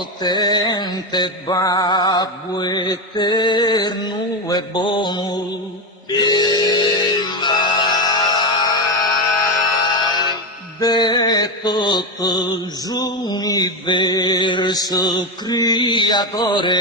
potente babbo eterno e buono, de tutto l'universo creatore,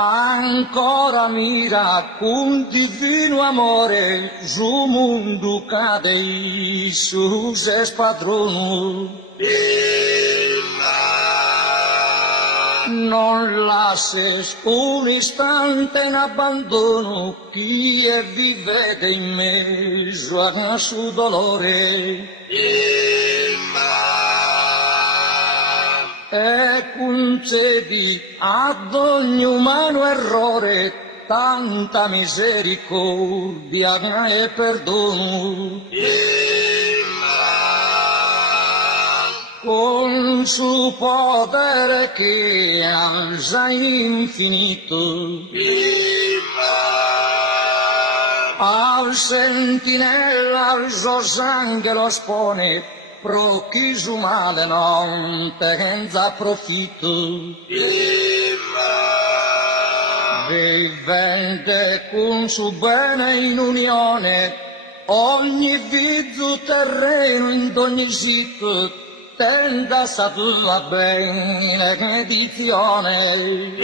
ancora mira con divino amore su mondo cade su se spadrono. Non lasces un istante in abbandono chi è vivete in mezzo a suo dolore. E concedi ad ogni umano errore tanta misericordia e perdono. Con suo potere che alza infinito, al sentinella al suo sangue lo spone, pro chi su male non tenza profitto. Vivente con suo bene in unione, ogni vizio terreno in ogni sito, tenda sa tua benedizione.